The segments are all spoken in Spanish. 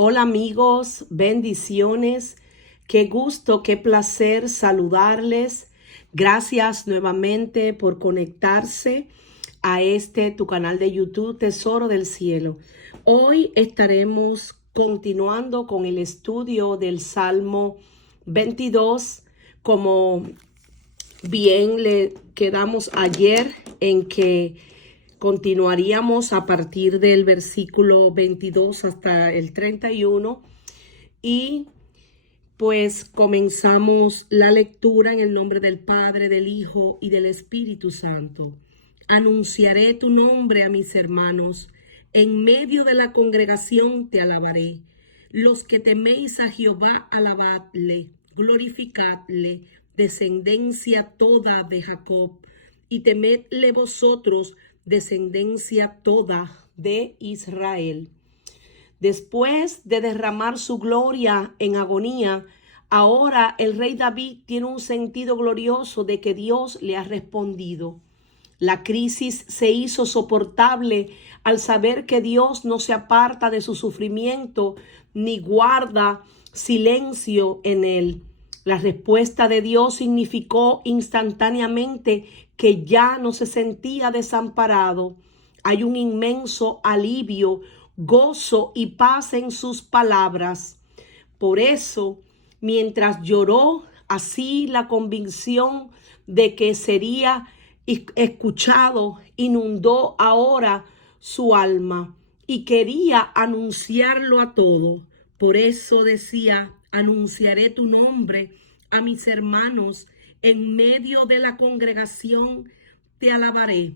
Hola amigos, bendiciones. Qué gusto, qué placer saludarles. Gracias nuevamente por conectarse a tu canal de YouTube, Tesoro del Cielo. Hoy estaremos continuando con el estudio del Salmo 22, como bien le quedamos ayer en que continuaríamos a partir del versículo 22 hasta el 31 y pues comenzamos la lectura en el nombre del Padre, del Hijo y del Espíritu Santo. Anunciaré tu nombre a mis hermanos, en medio de la congregación te alabaré. Los que teméis a Jehová, alabadle, glorificadle, descendencia toda de Jacob, y temedle vosotros, descendencia toda de Israel. Después de derramar su gloria en agonía, ahora el rey David tiene un sentido glorioso de que Dios le ha respondido. La crisis se hizo soportable al saber que Dios no se aparta de su sufrimiento ni guarda silencio en él. La respuesta de Dios significó instantáneamente que ya no se sentía desamparado. Hay un inmenso alivio, gozo y paz en sus palabras. Por eso, mientras lloró, así la convicción de que sería escuchado inundó ahora su alma y quería anunciarlo a todo. Por eso decía: anunciaré tu nombre a mis hermanos, en medio de la congregación te alabaré.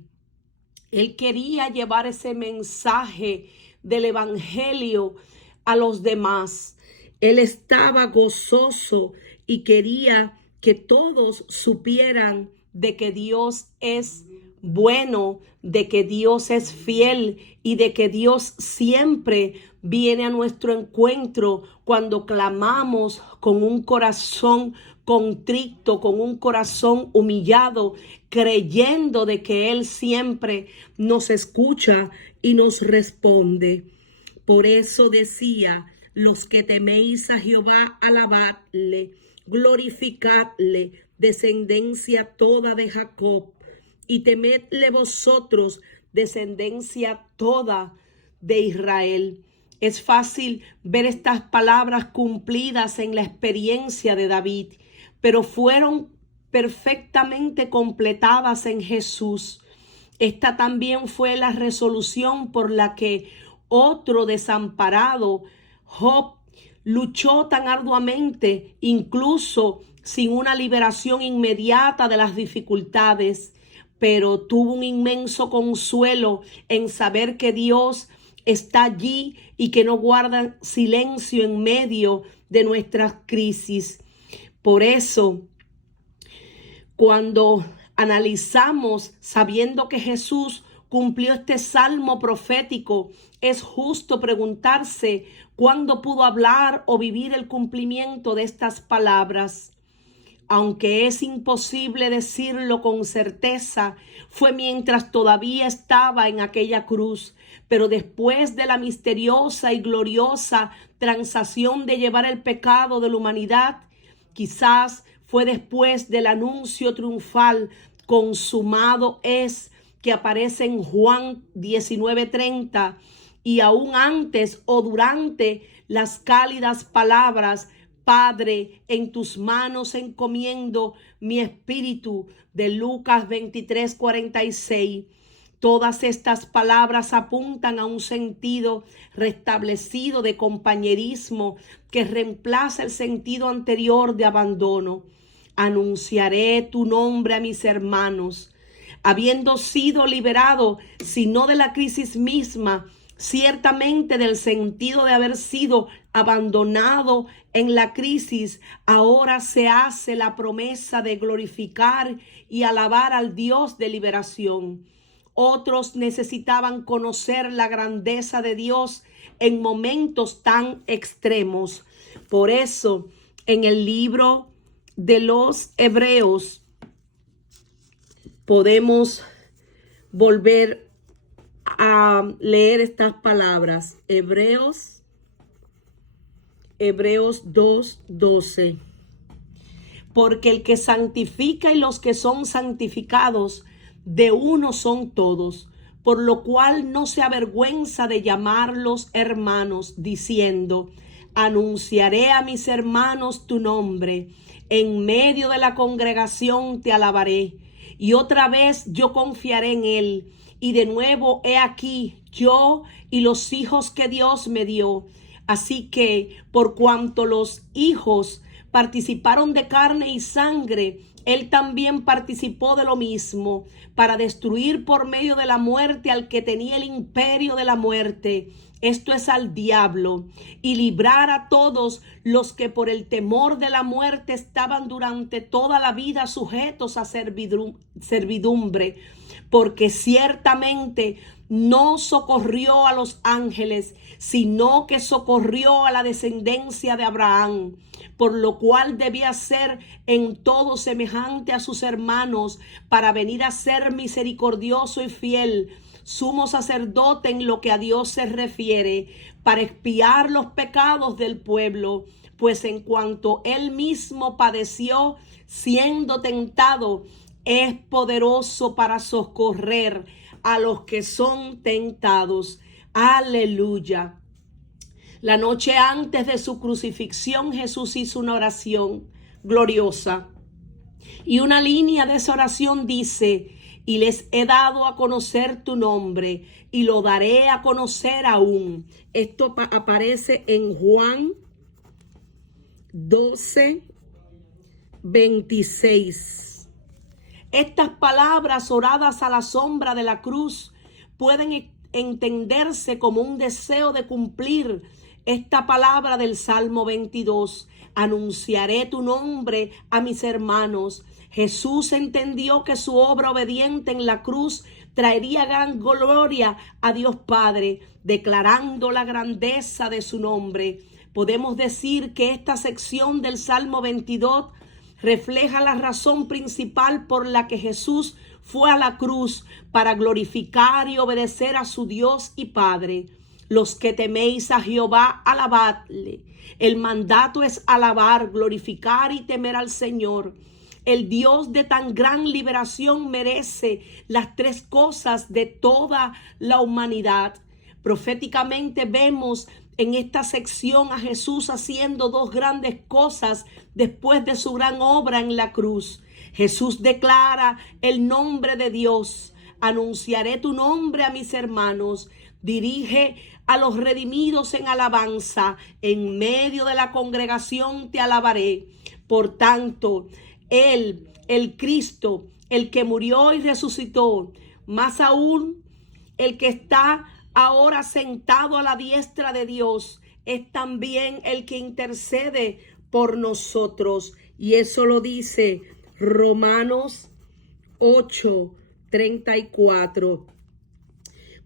Él quería llevar ese mensaje del evangelio a los demás. Él estaba gozoso y quería que todos supieran de que Dios es bueno, de que Dios es fiel y de que Dios siempre viene a nuestro encuentro cuando clamamos con un corazón contrito, con un corazón humillado, creyendo de que Él siempre nos escucha y nos responde. Por eso decía: los que teméis a Jehová, alabadle, glorificadle, descendencia toda de Jacob, y temedle vosotros, descendencia toda de Israel. Es fácil ver estas palabras cumplidas en la experiencia de David, pero fueron perfectamente completadas en Jesús. Esta también fue la resolución por la que otro desamparado, Job, luchó tan arduamente, incluso sin una liberación inmediata de las dificultades, pero tuvo un inmenso consuelo en saber que Dios está allí y que no guarda silencio en medio de nuestras crisis. Por eso, cuando analizamos sabiendo que Jesús cumplió este salmo profético, es justo preguntarse cuándo pudo hablar o vivir el cumplimiento de estas palabras. Aunque es imposible decirlo con certeza, fue mientras todavía estaba en aquella cruz, pero después de la misteriosa y gloriosa transacción de llevar el pecado de la humanidad, quizás fue después del anuncio triunfal: consumado es, que aparece en Juan 19:30, y aún antes o durante las cálidas palabras: Padre, en tus manos encomiendo mi espíritu, de Lucas 23:46. Todas estas palabras apuntan a un sentido restablecido de compañerismo que reemplaza el sentido anterior de abandono. Anunciaré tu nombre a mis hermanos. Habiendo sido liberado, si no de la crisis misma, ciertamente del sentido de haber sido abandonado en la crisis, ahora se hace la promesa de glorificar y alabar al Dios de liberación. Otros necesitaban conocer la grandeza de Dios en momentos tan extremos. Por eso, en el libro de los Hebreos, podemos volver a leer estas palabras. Hebreos Hebreos 2:12. Porque el que santifica y los que son santificados, de uno son todos, por lo cual no se avergüenza de llamarlos hermanos, diciendo: anunciaré a mis hermanos tu nombre, en medio de la congregación te alabaré. Y otra vez yo confiaré en él. Y de nuevo he aquí yo y los hijos que Dios me dio. Así que por cuanto los hijos participaron de carne y sangre, él también participó de lo mismo, para destruir por medio de la muerte al que tenía el imperio de la muerte, esto es al diablo, y librar a todos los que por el temor de la muerte estaban durante toda la vida sujetos a servidumbre, porque ciertamente no socorrió a los ángeles, sino que socorrió a la descendencia de Abraham, por lo cual debía ser en todo semejante a sus hermanos, para venir a ser misericordioso y fiel, sumo sacerdote en lo que a Dios se refiere, para expiar los pecados del pueblo, pues en cuanto él mismo padeció siendo tentado, es poderoso para socorrer a los que son tentados. Aleluya. La noche antes de su crucifixión, Jesús hizo una oración gloriosa. Y una línea de esa oración dice: y les he dado a conocer tu nombre, y lo daré a conocer aún. Esto aparece en Juan 12:26. Estas palabras oradas a la sombra de la cruz pueden entenderse como un deseo de cumplir esta palabra del Salmo 22. Anunciaré tu nombre a mis hermanos. Jesús entendió que su obra obediente en la cruz traería gran gloria a Dios Padre, declarando la grandeza de su nombre. Podemos decir que esta sección del Salmo 22 refleja la razón principal por la que Jesús fue a la cruz, para glorificar y obedecer a su Dios y Padre. Los que teméis a Jehová, alabadle. El mandato es alabar, glorificar y temer al Señor. El Dios de tan gran liberación merece las tres cosas de toda la humanidad. Proféticamente vemos en esta sección a Jesús haciendo dos grandes cosas después de su gran obra en la cruz. Jesús declara el nombre de Dios. Anunciaré tu nombre a mis hermanos. Dirige a los redimidos en alabanza. En medio de la congregación te alabaré. Por tanto, Él, el Cristo, el que murió y resucitó, más aún el que está ahora sentado a la diestra de Dios, es también el que intercede por nosotros. Y eso lo dice Romanos 8:34.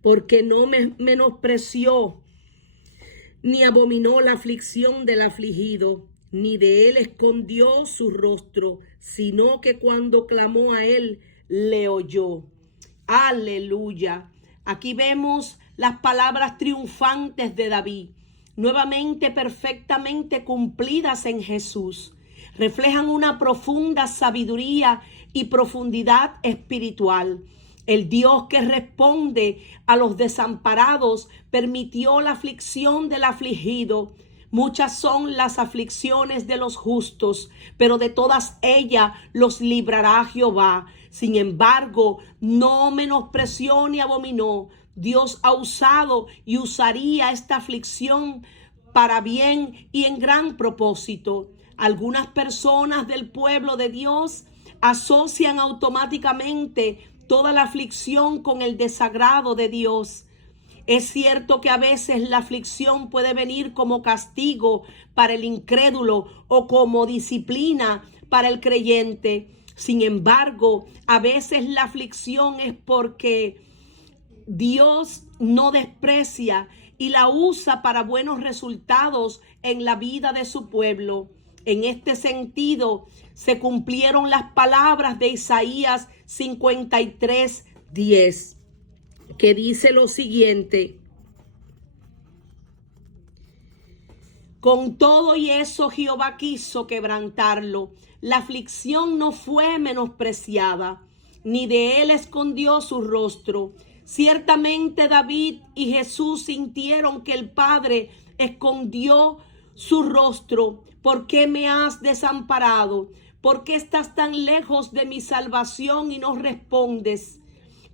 Porque no menospreció ni abominó la aflicción del afligido, ni de él escondió su rostro, sino que cuando clamó a él, le oyó. Aleluya. Aquí vemos las palabras triunfantes de David, nuevamente perfectamente cumplidas en Jesús. Reflejan una profunda sabiduría y profundidad espiritual. El Dios que responde a los desamparados permitió la aflicción del afligido. Muchas son las aflicciones de los justos, pero de todas ellas los librará Jehová. Sin embargo, no menospreció ni abominó. Dios ha usado y usaría esta aflicción para bien y en gran propósito. Algunas personas del pueblo de Dios asocian automáticamente toda la aflicción con el desagrado de Dios. Es cierto que a veces la aflicción puede venir como castigo para el incrédulo o como disciplina para el creyente. Sin embargo, a veces la aflicción es porque Dios no desprecia y la usa para buenos resultados en la vida de su pueblo. En este sentido, se cumplieron las palabras de Isaías 53:10, que dice lo siguiente: Con todo y eso Jehová quiso quebrantarlo. La aflicción no fue menospreciada, ni de él escondió su rostro. Ciertamente David y Jesús sintieron que el Padre escondió su rostro. ¿Por qué me has desamparado? ¿Por qué estás tan lejos de mi salvación y no respondes?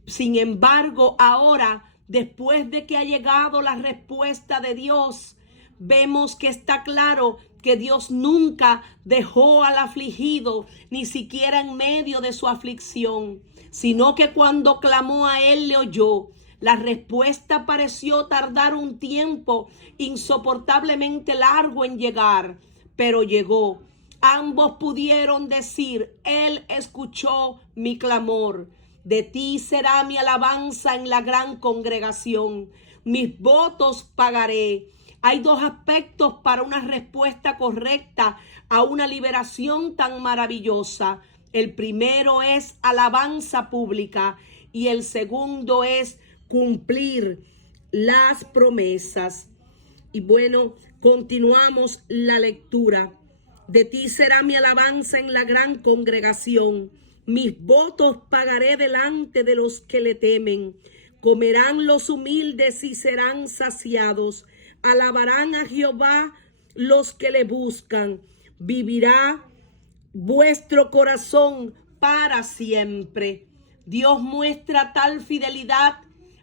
Sin embargo, ahora, después de que ha llegado la respuesta de Dios, vemos que está claro que Dios nunca dejó al afligido, ni siquiera en medio de su aflicción, sino que cuando clamó a él le oyó. La respuesta pareció tardar un tiempo insoportablemente largo en llegar, pero llegó. Ambos pudieron decir: Él escuchó mi clamor. De ti será mi alabanza en la gran congregación. Mis votos pagaré. Hay dos aspectos para una respuesta correcta a una liberación tan maravillosa. El primero es alabanza pública y el segundo es cumplir las promesas. Y bueno, continuamos la lectura. De ti será mi alabanza en la gran congregación. Mis votos pagaré delante de los que le temen. Comerán los humildes y serán saciados. Alabarán a Jehová los que le buscan. Vivirá vuestro corazón para siempre. Dios muestra tal fidelidad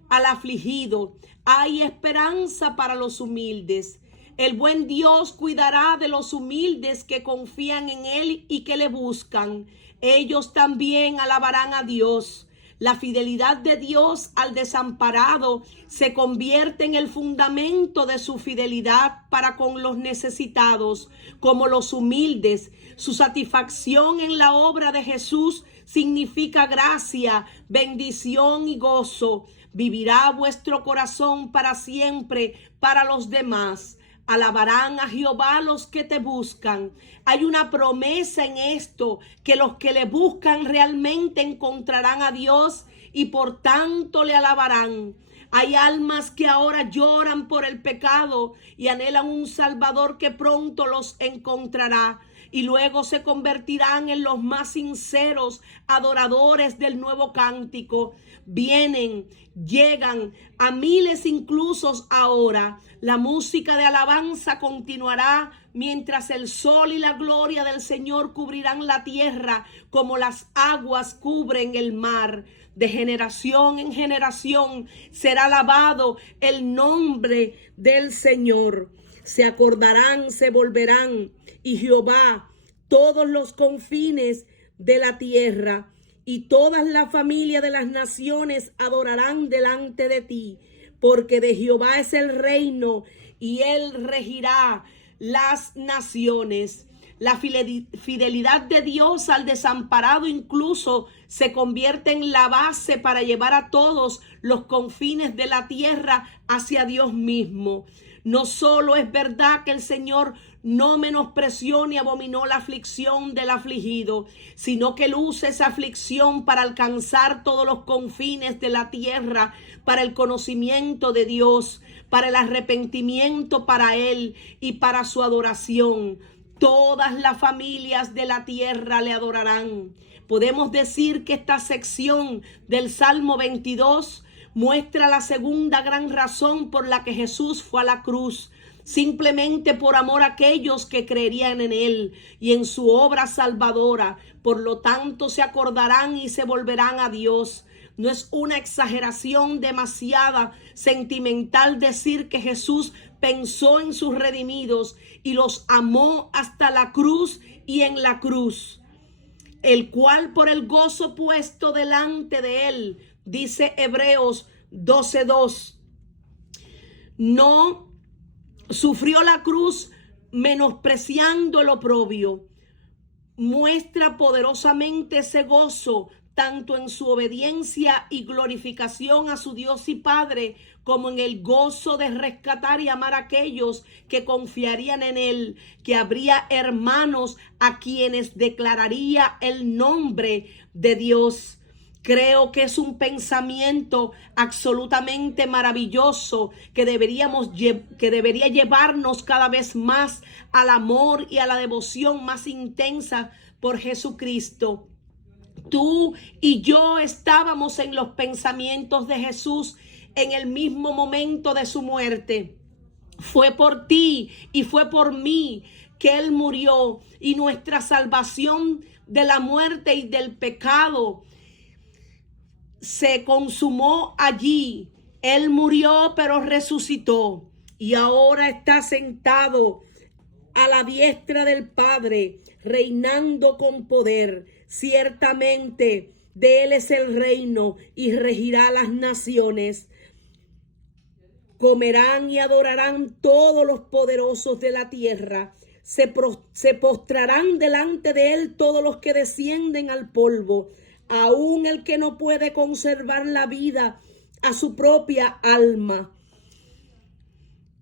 al afligido. Hay esperanza para los humildes. El buen Dios cuidará de los humildes que confían en Él y que le buscan. Ellos también alabarán a Dios. La fidelidad de Dios al desamparado se convierte en el fundamento de su fidelidad para con los necesitados, como los humildes. Su satisfacción en la obra de Jesús significa gracia, bendición y gozo. Vivirá vuestro corazón para siempre para los demás. Alabarán a Jehová los que te buscan. Hay una promesa en esto, que los que le buscan realmente encontrarán a Dios y por tanto le alabarán. Hay almas que ahora lloran por el pecado y anhelan un Salvador que pronto los encontrará. Y luego se convertirán en los más sinceros adoradores del nuevo cántico. Llegan a miles incluso ahora. La música de alabanza continuará mientras el sol y la gloria del Señor cubrirán la tierra como las aguas cubren el mar. De generación en generación será alabado el nombre del Señor. Se acordarán, se volverán, y Jehová, todos los confines de la tierra y todas las familias de las naciones adorarán delante de ti, porque de Jehová es el reino y él regirá las naciones. La fidelidad de Dios al desamparado incluso se convierte en la base para llevar a todos los confines de la tierra hacia Dios mismo. No solo es verdad que el Señor no menospreció ni abominó la aflicción del afligido, sino que él usa esa aflicción para alcanzar todos los confines de la tierra, para el conocimiento de Dios, para el arrepentimiento para él y para su adoración. Todas las familias de la tierra le adorarán. Podemos decir que esta sección del Salmo 22 muestra la segunda gran razón por la que Jesús fue a la cruz, simplemente por amor a aquellos que creerían en él y en su obra salvadora. Por lo tanto, se acordarán y se volverán a Dios. No es una exageración demasiada sentimental decir que Jesús pensó en sus redimidos y los amó hasta la cruz y en la cruz, el cual por el gozo puesto delante de él, dice Hebreos 12:2, no sufrió la cruz menospreciando el oprobio. Muestra poderosamente ese gozo tanto en su obediencia y glorificación a su Dios y Padre, como en el gozo de rescatar y amar a aquellos que confiarían en él, que habría hermanos a quienes declararía el nombre de Dios. Creo que es un pensamiento absolutamente maravilloso que debería llevarnos cada vez más al amor y a la devoción más intensa por Jesucristo. Tú y yo estábamos en los pensamientos de Jesús en el mismo momento de su muerte. Fue por ti y fue por mí que Él murió, y nuestra salvación de la muerte y del pecado se consumó allí. Él murió, pero resucitó, y ahora está sentado a la diestra del Padre, reinando con poder. Ciertamente de Él es el reino y regirá las naciones. Comerán y adorarán todos los poderosos de la tierra. Se postrarán delante de Él todos los que descienden al polvo, aun el que no puede conservar la vida a su propia alma.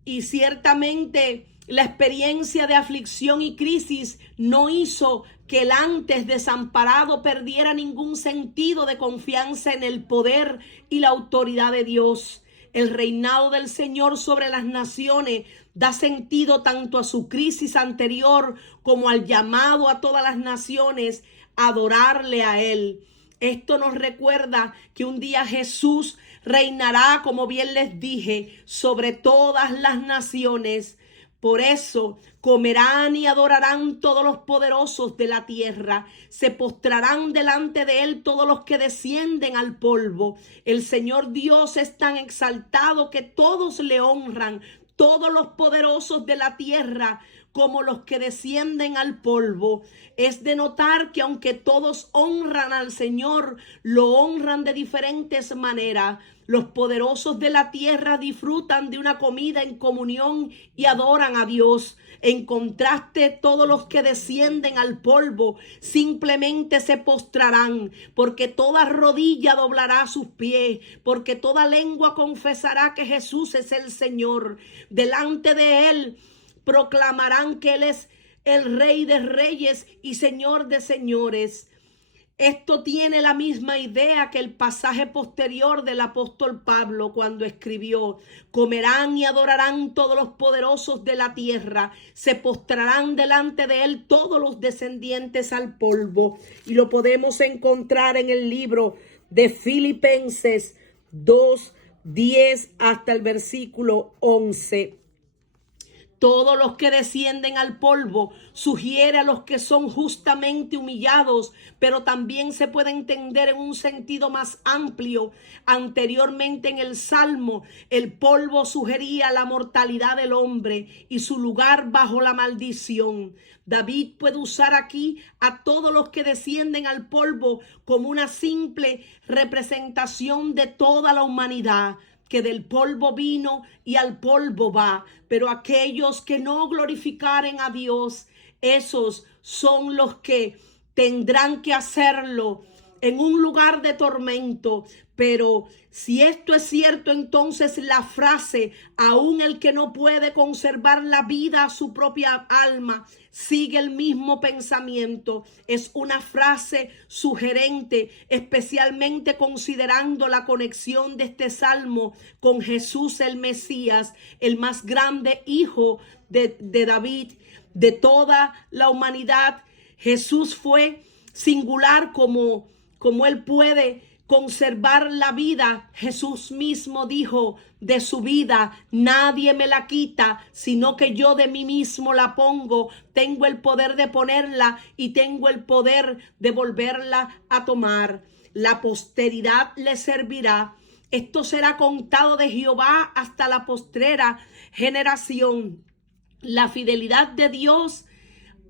Y ciertamente la experiencia de aflicción y crisis no hizo que el antes desamparado perdiera ningún sentido de confianza en el poder y la autoridad de Dios. El reinado del Señor sobre las naciones da sentido tanto a su crisis anterior como al llamado a todas las naciones a adorarle a Él. Esto nos recuerda que un día Jesús reinará, como bien les dije, sobre todas las naciones. Por eso comerán y adorarán todos los poderosos de la tierra. Se postrarán delante de Él todos los que descienden al polvo. El Señor Dios es tan exaltado que todos le honran, todos los poderosos de la tierra como los que descienden al polvo. Es de notar que aunque todos honran al Señor, lo honran de diferentes maneras. Los poderosos de la tierra disfrutan de una comida en comunión y adoran a Dios. En contraste, todos los que descienden al polvo simplemente se postrarán, porque toda rodilla doblará sus pies, porque toda lengua confesará que Jesús es el Señor. Delante de Él proclamarán que Él es el Rey de Reyes y Señor de Señores. Esto tiene la misma idea que el pasaje posterior del apóstol Pablo cuando escribió: comerán y adorarán todos los poderosos de la tierra, se postrarán delante de Él todos los descendientes al polvo. Y lo podemos encontrar en el libro de Filipenses 2:10 hasta el versículo 11. Todos los que descienden al polvo sugiere a los que son justamente humillados, pero también se puede entender en un sentido más amplio. Anteriormente en el Salmo, el polvo sugería la mortalidad del hombre y su lugar bajo la maldición. David puede usar aquí a todos los que descienden al polvo como una simple representación de toda la humanidad, que del polvo vino y al polvo va. Pero aquellos que no glorificaren a Dios, esos son los que tendrán que hacerlo en un lugar de tormento. Pero si esto es cierto, entonces la frase, aún el que no puede conservar la vida a su propia alma, sigue el mismo pensamiento. Es una frase sugerente, especialmente considerando la conexión de este salmo con Jesús el Mesías, el más grande hijo de David, de toda la humanidad. Jesús fue singular como Él puede conservar la vida. Jesús mismo dijo de su vida: nadie me la quita, sino que yo de mí mismo la pongo. Tengo el poder de ponerla y tengo el poder de volverla a tomar. La posteridad le servirá. Esto será contado de Jehová hasta la postrera generación. La fidelidad de Dios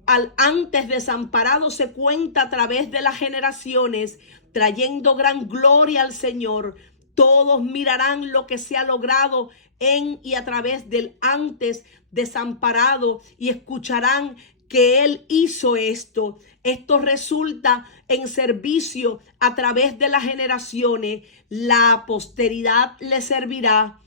al antes desamparado se cuenta a través de las generaciones, trayendo gran gloria al Señor. Todos mirarán lo que se ha logrado en y a través del antes desamparado y escucharán que Él hizo esto. Esto resulta en servicio a través de las generaciones. La posteridad le servirá.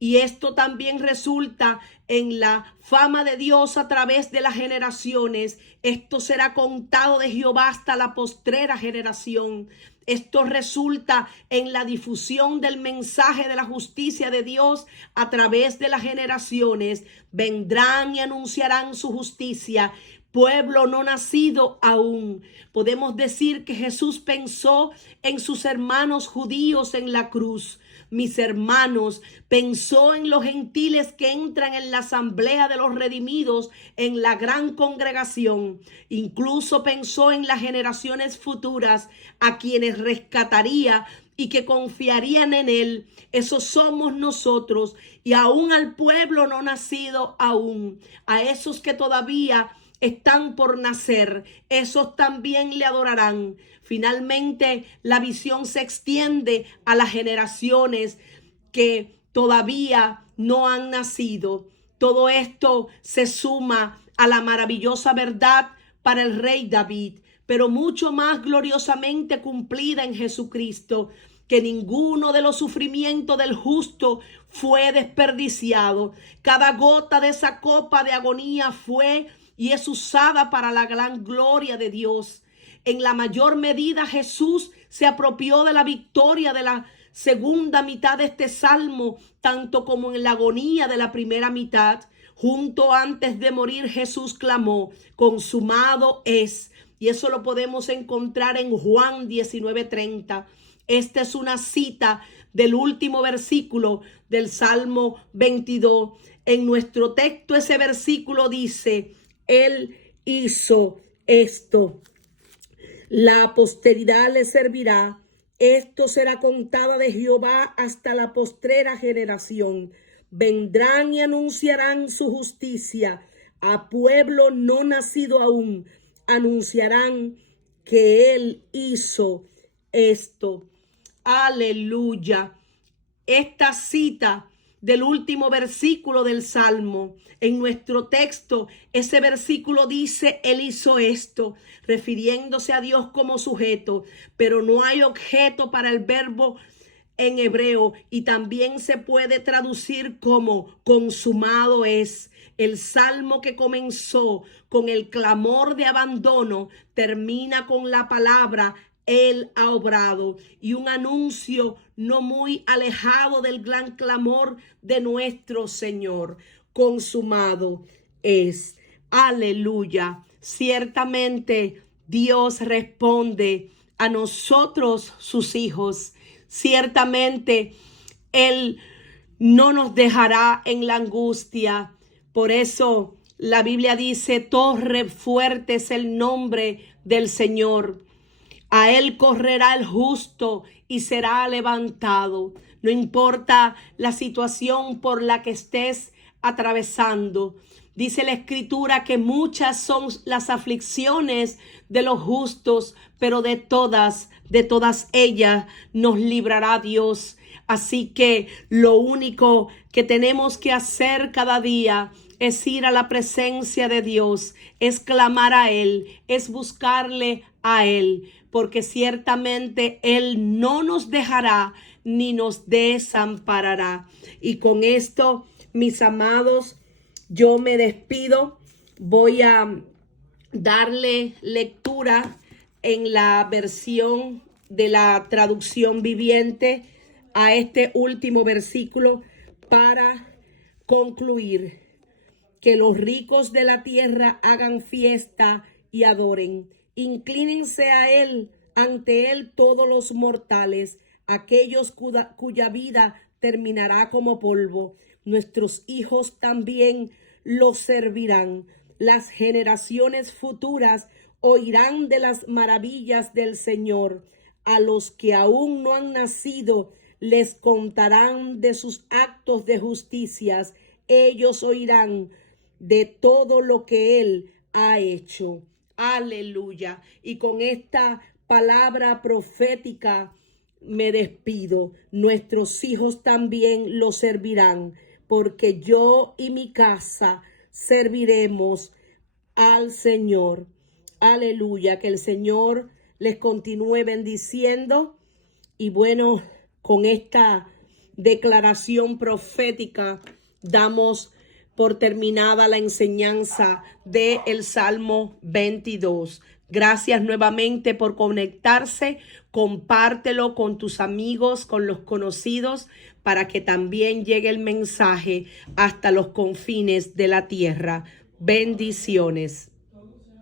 Y esto también resulta en la fama de Dios a través de las generaciones. Esto será contado de Jehová hasta la postrera generación. Esto resulta en la difusión del mensaje de la justicia de Dios a través de las generaciones. Vendrán y anunciarán su justicia. Pueblo no nacido aún. Podemos decir que Jesús pensó en sus hermanos judíos en la cruz. Mis hermanos, pensó en los gentiles que entran en la asamblea de los redimidos, en la gran congregación. Incluso pensó en las generaciones futuras a quienes rescataría y que confiarían en él. Esos somos nosotros. Y aún al pueblo no nacido aún, a esos que todavía están por nacer, esos también le adorarán. Finalmente, la visión se extiende a las generaciones que todavía no han nacido. Todo esto se suma a la maravillosa verdad para el rey David, pero mucho más gloriosamente cumplida en Jesucristo, que ninguno de los sufrimientos del justo fue desperdiciado. Cada gota de esa copa de agonía fue y es usada para la gran gloria de Dios. En la mayor medida Jesús se apropió de la victoria de la segunda mitad de este salmo, tanto como en la agonía de la primera mitad. Junto antes de morir Jesús clamó: consumado es. Y eso lo podemos encontrar en Juan 19:30. Esta es una cita del último versículo del Salmo 22. En nuestro texto ese versículo dice: Él hizo esto. La posteridad le servirá. Esto será contada de Jehová hasta la postrera generación. Vendrán y anunciarán su justicia. A pueblo no nacido aún anunciarán que Él hizo esto. Aleluya. Esta cita del último versículo del Salmo, en nuestro texto, ese versículo dice: Él hizo esto, refiriéndose a Dios como sujeto, pero no hay objeto para el verbo en hebreo y también se puede traducir como consumado es. El salmo que comenzó con el clamor de abandono termina con la palabra Él ha obrado, y un anuncio no muy alejado del gran clamor de nuestro Señor: consumado es. Aleluya. Ciertamente Dios responde a nosotros, sus hijos. Ciertamente Él no nos dejará en la angustia. Por eso la Biblia dice: torre fuerte es el nombre del Señor. A Él correrá el justo y será levantado. No importa la situación por la que estés atravesando. Dice la Escritura que muchas son las aflicciones de los justos, pero de todas ellas nos librará Dios. Así que lo único que tenemos que hacer cada día es ir a la presencia de Dios, es clamar a Él, es buscarle a Él, porque ciertamente Él no nos dejará ni nos desamparará. Y con esto, mis amados, yo me despido. Voy a darle lectura en la versión de la traducción viviente a este último versículo para concluir. Que los ricos de la tierra hagan fiesta y adoren. Inclínense a Él, ante Él todos los mortales, aquellos cuya vida terminará como polvo. Nuestros hijos también los servirán. Las generaciones futuras oirán de las maravillas del Señor. A los que aún no han nacido les contarán de sus actos de justicias. Ellos oirán de todo lo que Él ha hecho. Aleluya. Y con esta palabra profética me despido. Nuestros hijos también lo servirán, porque yo y mi casa serviremos al Señor. Aleluya. Que el Señor les continúe bendiciendo. Y bueno, con esta declaración profética, damos por terminada la enseñanza del Salmo 22. Gracias nuevamente por conectarse. Compártelo con tus amigos, con los conocidos, para que también llegue el mensaje hasta los confines de la tierra. Bendiciones.